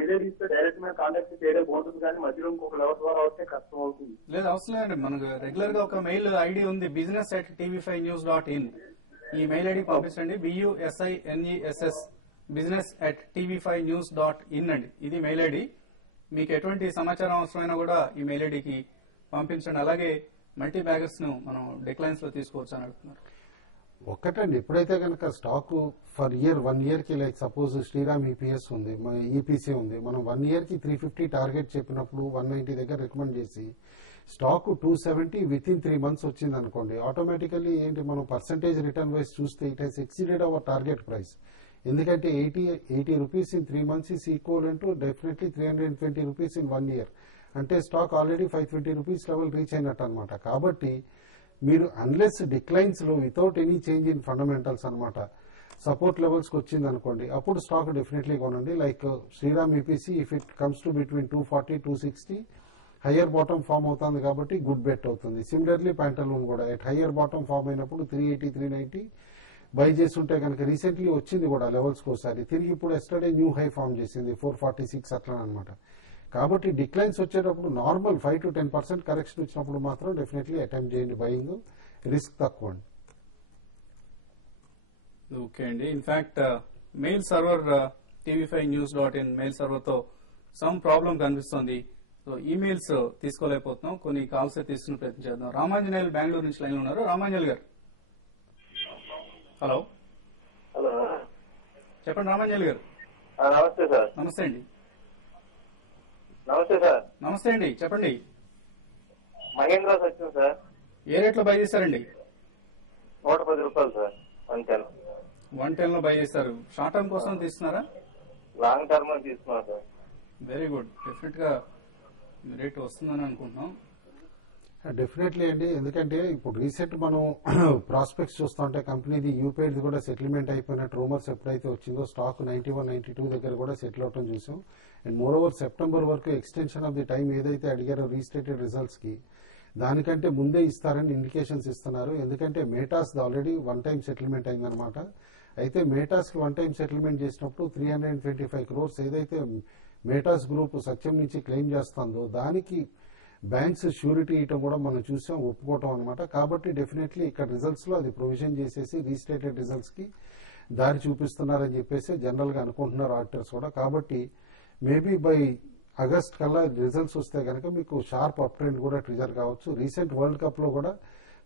Mail ID ఇస్తే direct గా contact చేయడం బాగుంటుంది, కానీ మధ్యలో ఇంకొక లెవెల్ ద్వారా వస్తే కష్టం అవుతుంది. లేదు, అవసరం లేదండి. మనకు రెగ్యులర్ గా ఒక మెయిల్ ఐడి ఉంది, business@tv5news.in. ఈ మెయిల్ ఐడికి పంపించండి. BUSINESS business@tv5news.in అండి. ఇది మెయిల్ ఐడి. మీకు ఎటువంటి సమాచారం అవసరమైనా కూడా ఈ మెయిల్ ఐడికి పంపించండి. అలాగే మల్టీ బ్యాగర్స్ ను మనం డిక్లైన్స్ లో తీసుకోవచ్చు అని అడుగుతున్నారు. ఒక్కటండి, ఎప్పుడైతే కనుక స్టాక్ ఫర్ ఇయర్ 1 year కి లైక్ సపోజ్ శ్రీరామ్ ఈపీఎస్ ఉంది, ఈపీసీ ఉంది, మనం 1 year కి 350 టార్గెట్ చెప్పినప్పుడు 190 దగ్గర రికమెండ్ చేసి స్టాక్ 270 విత్ ఇన్ 3 months వచ్చింది అనుకోండి, ఆటోమేటికల్లీ ఏంటి మనం పర్సంటేజ్ రిటర్న్ వైజ్ చూస్తే it has exceeded our target price. ఎందుకంటే 80 rupees in 3 months is equal to definitely 320 rupees in 1 year. అంటే stock already 520 rupees level reach అయినట్టు అనమాట. కాబట్టి మీరు అన్లెస్ డిక్లైన్స్ లో without any change in fundamentals అనమాట support levels కి వచ్చింది అనుకోండి, అప్పుడు స్టాక్ డెఫినెట్లీ కొనండి. Like Shriram EPC if it comes to between 240-260 higher bottom form అవుతుంది కాబట్టి గుడ్ బెట్ అవుతుంది. సిమిలర్లీ ప్యాంటలూన్ కూడా ఎట్ హయ్యర్ బాటమ్ ఫామ్ అయినప్పుడు 380-390 బై చేస్తుంటే కనుక రీసెంట్లీ వచ్చింది కూడా లెవెల్స్ ఒకసారి, తిరిగి ఇప్పుడు ఎస్టర్డే న్యూ హై ఫామ్ చేసింది 446 అట్లా అనమాట. కాబట్టి డిక్లైన్స్ వచ్చేటప్పుడు నార్మల్ 5 to 10% కరెక్షన్ వచ్చినప్పుడు మాత్రం డెఫినెట్లీ అటెంప్ట్ చేయండి బయింగ్, రిస్క్ తక్కువ అండి. ఓకే అండి. In fact mail server tv5news.in mail server తో సమ్ ప్రాబ్లం కనిపిస్తుంది. సో ఈమెయిల్స్ తీసుకోలేకపోతున్నాం, కొన్ని కాల్స్ తీసుకుని ప్రయత్నం చేద్దాం. రామాంజనేయులు బెంగళూరు నుంచి లైన్ ఉన్నారు. రామాంజనేయులు గారు, హలో. హలో, చెప్పండి రామాంజనేయులు గారు. నమస్తే సార్. నమస్తే అండి. నమస్తే సార్. నమస్తే అండి, చెప్పండి. మహేంద్ర సచిన్ సార్. ఏ రేట్ లో బై చేశారండి? 110 రూపాయలు సార్. 110 లో బై చేశారు. షార్ట్ టర్మ్ కోసం తీసుకున్నారా? లాంగ్ టర్మ్ తీసుకున్నాను సార్. Very good. డెఫినెట్ గా రేట్ వస్తుందని అనుకుంటున్నాం. డెఫినెట్లీ అండి, ఎందుకంటే ఇప్పుడు రీసెంట్ మనం ప్రాస్పెక్ట్స్ చూస్తుంటే కంపెనీది యూపీఐ కూడా సెటిల్మెంట్ అయిపోయినట్టు రూమర్స్ ఎప్పుడైతే వచ్చిందో స్టాక్ 91-92 దగ్గర కూడా సెటిల్ అవటం చూసాం. అండ్ మోర్ ఓవర్ సెప్టెంబర్ వరకు ఎక్స్టెన్షన్ ఆఫ్ ది టైం ఏదైతే అడిగారో రీస్టేటెడ్ రిజల్ట్స్ కి దానికంటే ముందే ఇస్తారని ఇండికేషన్స్ ఇస్తున్నారు. ఎందుకంటే మేటాస్ ఆల్రెడీ 1 time సెటిల్మెంట్ అయిందనమాట. అయితే మేటాస్ కి 1 time సెటిల్మెంట్ చేసినప్పుడు 325 crores ఏదైతే మేటాస్ గ్రూప్ సత్యం నుంచి క్లెయిమ్ చేస్తుందో దానికి బ్యాంక్స్ షూరిటీ ఇవ్వడం కూడా మనం చూసాం, ఒప్పుకోవటం అనమాట. కాబట్టి డెఫినెట్లీ ఇక్కడ రిజల్ట్స్ లో అది ప్రొవిజన్ చేసేసి రీస్టేటెడ్ రిజల్ట్స్ కి దారి చూపిస్తున్నారని చెప్పేసి జనరల్ గా అనుకుంటున్నారు ఆడిటర్స్ కూడా. కాబట్టి మేబీ బై ఆగస్ట్ కల్లా రిజల్ట్స్ వస్తే కనుక మీకు షార్ప్ అప్ ట్రెండ్ కూడా ట్రిజర్ కావచ్చు. రీసెంట్ వరల్డ్ కప్ లో కూడా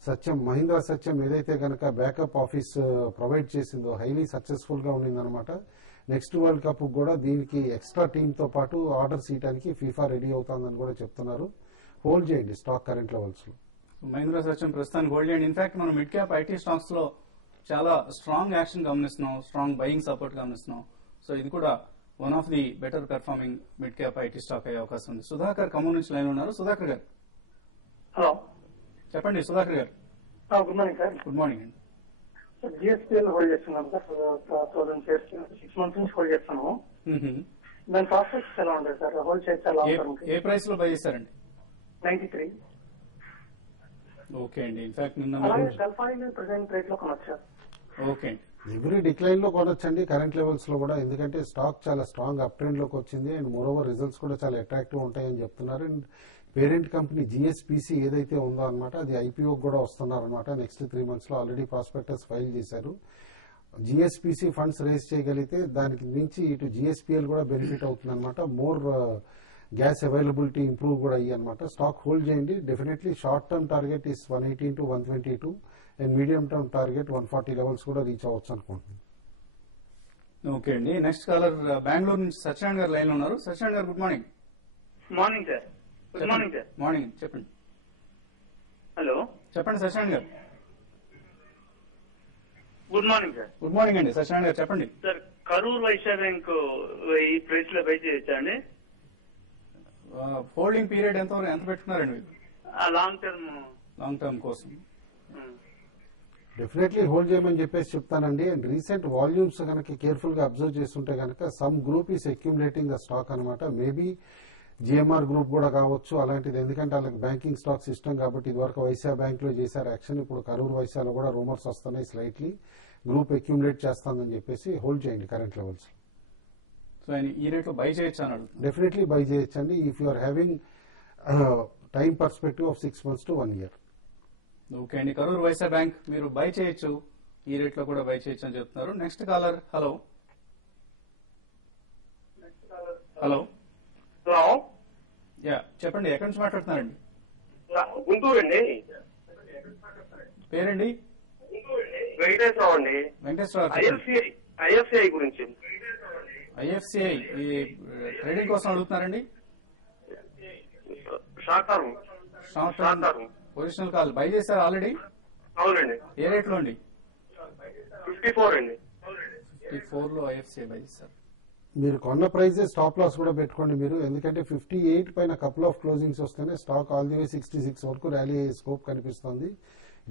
సత్యం, మహీంద్రా సత్యం ఏదైతే కనుక బ్యాకప్ ఆఫీస్ ప్రొవైడ్ చేసిందో హైలీ సక్సెస్ఫుల్ గా ఉండిందనమాట. నెక్స్ట్ వరల్డ్ కప్ కూడా దీనికి ఎక్స్ట్రా టీమ్ తో పాటు ఆర్డర్స్ ఇవ్వడానికి ఫీఫా రెడీ అవుతుందని కూడా చెప్తున్నారు. హోల్డ్ చేయండి స్టాక్ కరెంట్ లెవెల్స్ లో. మహీంద్రా సత్యం ప్రస్తుతానికి హోల్డ్ చేయండి. ఇన్ఫాక్ట్ మనం మిడ్ క్యాప్ ఐటీ స్టాక్స్ లో చాలా స్ట్రాంగ్ యాక్షన్ గమనిస్తున్నాం, స్ట్రాంగ్ బయింగ్ సపోర్ట్ గమనిస్తున్నాం. సో ఇది కూడా one of the better performing mid cap IT stock అయ్యే అవకాశం ఉంది. సుధాకర్ ఖమ్మం నుంచి లైన్ ఉన్నారు. సుధాకర్ గారు, హలో. చెప్పండి సుధాకర్ గారు. Good morning sir. Good morning అండి. జిఎస్పీఎల్ హోల్డ్ చేస్తున్నాం సార్. 6 months నుంచి హోల్డ్ చేస్తున్నాము. దాని ప్రాస్పెక్ట్స్ ఎలా ఉంటాయి సార్? హోల్డ్ చేస్తే ఏ ప్రైస్ లో బై చేశారండి? 93. ఓకే అండి. ఇన్ఫాక్ట్ నిన్న గల్ఫ్ ఆయిల్ ప్రెసెంట్ రేట్ లో కొనొచ్చు సార్. ఓకే అండి. ఎవ్రీ డిక్లైన్ లో కొనొచ్చండి కరెంట్ లెవెల్స్ లో కూడా, ఎందుకంటే స్టాక్ చాలా స్ట్రాంగ్ అప్ ట్రెండ్ లోకి వచ్చింది. అండ్ మోర్ ఓవర్ రిజల్ట్స్ కూడా చాలా అట్రాక్టివ్ ఉంటాయని చెప్తున్నారు. అండ్ పేరెంట్ కంపెనీ జిఎస్పీసీ ఏదైతే ఉందో అనమాట అది ఐపీఓ కూడా వస్తున్నారు అనమాట. నెక్స్ట్ 3 months లో ఆల్రెడీ ప్రాస్పెక్టస్ ఫైల్ చేశారు. జిఎస్పీసీ ఫండ్స్ రేస్ చేయగలిగితే దానికి మించి ఇటు జిఎస్పీఎల్ కూడా బెనిఫిట్ అవుతుంది అనమాట. మోర్ గ్యాస్ అవైలబిలిటీ ఇంప్రూవ్ కూడా అయ్యి అనమాట. స్టాక్ హోల్డ్ చేయండి. Definitely short term target is 118 to 122 and medium term target 140 levels కూడా రీచ్ అవ్వచ్చు అనుకుంటున్నాను. ఓకే అండి. నెక్స్ట్ కాలర్ బెంగళూరు నుంచి సత్యనారాయణ గారు లైన్ లో ఉన్నారు. సత్యనారాయణ గారు, good morning. Morning sir. Good morning sir. Morning, చెప్పండి. హలో, చెప్పండి సత్యనారాయణ గారు. Good morning sir. Good morning అండి సత్యనారాయణ గారు, చెప్పండి. సార్, కరూర్ వైశ్య బ్యాంక్ ఈ ప్రైస్ లో బై చేయొచ్చా అండి? హోల్డింగ్ పీరియడ్ ఎంత పెట్టుకున్నారండి మీరు? లాంగ్ టర్మ్ కోసం డెఫినెట్లీ హోల్డ్ చేయమని చెప్పేసి చెప్తానండి. అండ్ రీసెంట్ వాల్యూమ్స్ కనుక కేర్ఫుల్ గా అబ్జర్వ్ చేస్తుంటే కనుక some group is accumulating the stock అనమాట. మేబీ జిఎంఆర్ గ్రూప్ కూడా కావచ్చు అలాంటిది, ఎందుకంటే వాళ్ళకి బ్యాంకింగ్ స్టాక్ సిస్టమ్ కాబట్టి ఇదివరకు వైశ్య బ్యాంక్ లో చేశారు యాక్షన్, ఇప్పుడు కరూర్ వైశ్యాలో కూడా రూమర్స్ వస్తున్నాయి స్లైట్లీ గ్రూప్ అక్యుములేట్ చేస్తుందని చెప్పేసి హోల్డ్ చేయండి కరెంట్ లెవెల్స్. సో ఆయన ఈ రేట్ లో బై చేయొచ్చు అని అడుగుతున్నారు. డెఫినెట్లీ బై చేయొచ్చండి if you are having time perspective of 6 months to 1 year. Okay అండి, కరూర్ వైశ్య బ్యాంక్ మీరు బై చేయొచ్చు, ఈ రేట్ లో కూడా బై చేయొచ్చు అని చెప్తున్నారు. Next caller. Hello hello hello, yeah చెప్పండి, ఎక్కడి నుంచి మాట్లాడుతున్నారండి? గుంటూరు అండి. పేరండి? వెంకటేశ్వరరావు అండి. వెంకటేశ్వరరావు. ఐఎఫ్సిఐ గురించి. ఐఎఫ్సిఐ ఈ ట్రేడింగ్ కోసం అడుగుతున్నారండి? Short term positional call buy చేశారు ఆల్రెడీ? అవునండి. ఏ రేట్ లో అండి? 54 అండి. 54 లో ఐఎఫ్సిఐ బై చేశారు. మీరు కొన్న ప్రైజే స్టాప్ లాస్ కూడా పెట్టుకోండి మీరు, ఎందుకంటే 58 పైన కపుల్ ఆఫ్ క్లోజింగ్స్ వస్తేనే స్టాక్ ఆల్ ది వే 66 వరకు ర్యాలీ అయ్యే స్కోప్ కనిపిస్తుంది.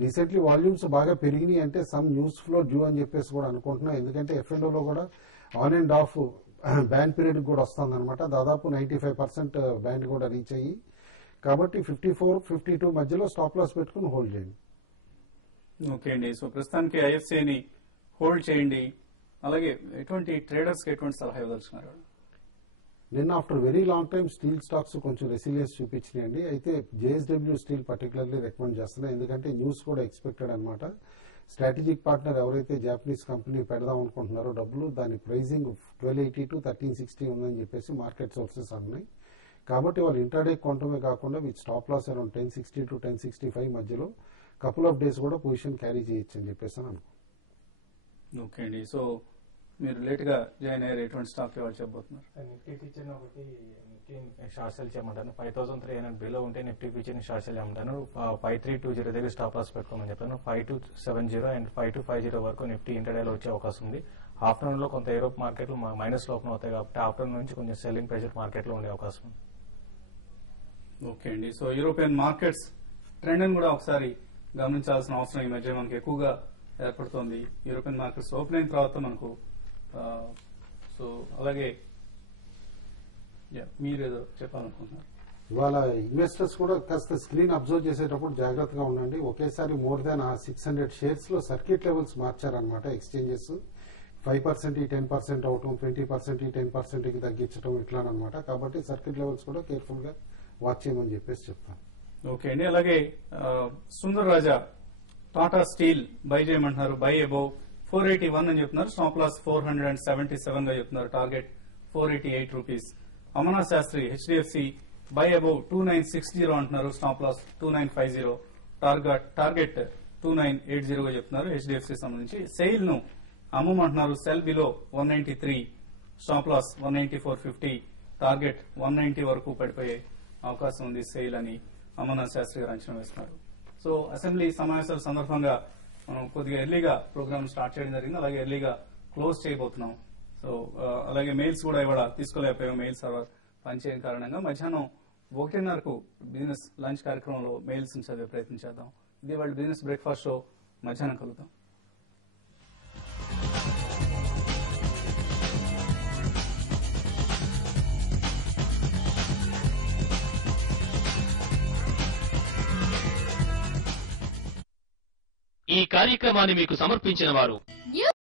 రీసెంట్లీ వాల్యూమ్స్ బాగా పెరిగినాయి అంటే సమ్ న్యూస్ ఫ్లో డ్యూ అని చెప్పేసి కూడా అనుకుంటున్నా, ఎందుకంటే ఎఫ్ఎండోలో కూడా on and of ban period కూడా వస్తుంది అనమాట. దాదాపు 95% బ్యాండ్ కూడా రీచ్ అయ్యి, కాబట్టి 54, 52 మధ్యలో స్టాప్ లాస్ పెట్టుకుని హోల్డ్ చేయండి. ఓకే అండి, సో ప్రస్తుతానికి ఐఎఫ్సిఐని హోల్డ్ చేయండి. అలాగే ఎటువంటి ట్రేడర్స్ కి ఎటువంటి సలహా ఇవ్వదలుచుకున్నారు? నిన్న after very long time steel stocks కొంచెం రెసిలియన్స్ చూపించినాయండి. అయితే జేఎస్డబ్ల్యూ స్టీల్ పర్టికులర్లీ రికమెండ్ చేస్తున్నాయి, ఎందుకంటే న్యూస్ కూడా ఎక్స్పెక్టెడ్ అనమాట. స్ట్రాటజిక్ పార్ట్నర్ ఎవరైతే జాపనీస్ కంపెనీ పెడదాం అనుకుంటున్నారో డబ్బులు, దాని ప్రైజింగ్ 1280 to 1360 ఉందని చెప్పేసి మార్కెట్ సోర్సెస్ అన్నాయి. కాబట్టి వాళ్ళు ఇంటర్డే కొనటమే కాకుండా with stop loss around 1060 to 1065 మధ్యలో కపుల్ ఆఫ్ డేస్ కూడా పొజిషన్ క్యారీ చేయొచ్చు అని చెప్పేసి అని అనుకో. ఓకే అండి, సో మీరు లేట్ గా జాయిన్ అయ్యారు, ఎటువంటి స్టాక్ ఇవ్వాలి చెప్పబోతున్నారు? నిఫ్టీ ఫ్యూచర్ ఒకటి నిఫ్టీ షార్ట్ సెల్ చేయమంటాను. 5300 బిలో ఉంటే నిఫ్టీ ఫ్యూచర్ ని షార్ట్ సెల్ చేయమంటాను. 5320 దగ్గర స్టాప్ లాస్ పెట్టుకోమని చెప్తాను. 5270 అండ్ 5250 వరకు నిఫ్టీ ఇంటర్డేలో వచ్చే అవకాశం ఉంది. ఆఫ్టర్నూన్ లో కొంత యూరోప్ మార్కెట్లు మైనస్ లో ఓపెన్ అవుతాయి కాబట్టి ఆఫ్టర్నూన్ నుంచి కొంచెం సెల్లింగ్ ప్రెషర్ మార్కెట్ లో ఉండే అవకాశం ఉంది. ఓకే అండి, సో యూరోపియన్ మార్కెట్స్ ట్రెండ్ కూడా ఒకసారి గమనించాల్సిన అవసరం ఈ మధ్య మనకు ఎక్కువగా ఏర్పడుతోంది. యూరోపియన్ మార్కెట్స్ ఓపెన్ అయిన తర్వాత మనకు సో అలాగే మీరు ఏదో చెప్పాలనుకుంటున్నారు? ఇవాళ ఇన్వెస్టర్స్ కూడా కాస్త స్క్రీన్ అబ్జర్వ్ చేసేటప్పుడు జాగ్రత్తగా ఉండండి. ఒకేసారి మోర్ దాన్ 600 షేర్స్ లో సర్క్యూట్ లెవెల్స్ మార్చారనమాట ఎక్స్చేంజెస్. 5% 10% అవటం, 20% 10% కి తగ్గించడం ఇట్లానమాట. కాబట్టి సర్క్యూట్ లెవెల్స్ కూడా కేర్ఫుల్ గా వాచ్ చేయమని చెప్పేసి చెప్తాను. ఓకే అండి, అలాగే సుందర్ రాజా టాటా స్టీల్ బై చేయమంటున్నారు. బై అబౌవ్ 481 అని చెప్తున్నారు. స్టాప్ లాస్ 477 గా చెప్తున్నారు. Target 488 rupees. Amarnath Shastri HDFC buy above 2960 అంటున్నారు. Stop loss 2950. టార్గెట్ 2980 గా చెప్తున్నారు హెచ్డిఎఫ్సి సంబంధించి. సెయిల్ ను అమ్మమంటున్నారు. Sell below 193, stop loss 194.50, target 190 వరకు పడిపోయే అవకాశం ఉంది సెయిల్ అని అమర్నాథ్ శాస్త్రి గారు అంచనా వేస్తున్నారు. సో అసెంబ్లీ సమావేశాల సందర్భంగా మనం కొద్దిగా ఎర్లీగా ప్రోగ్రామ్ స్టార్ట్ చేయడం జరిగింది, అలాగే ఎర్లీగా క్లోజ్ చేయబోతున్నాం. సో అలాగే మెయిల్స్ కూడా ఇవాళ తీసుకోలేకపోయాం, మెయిల్ సర్వర్ పనిచేయడం కారణంగా. మధ్యాహ్నం 1:30కు బిజినెస్ లంచ్ కార్యక్రమంలో మెయిల్స్ చదివే ప్రయత్నం చేద్దాం. ఇది వాళ్ళ బిజినెస్ బ్రేక్ఫాస్ట్ షో. మధ్యాహ్నం కలుద్దాం. ఈ కార్యక్రమాన్ని మీకు సమర్పించిన వారు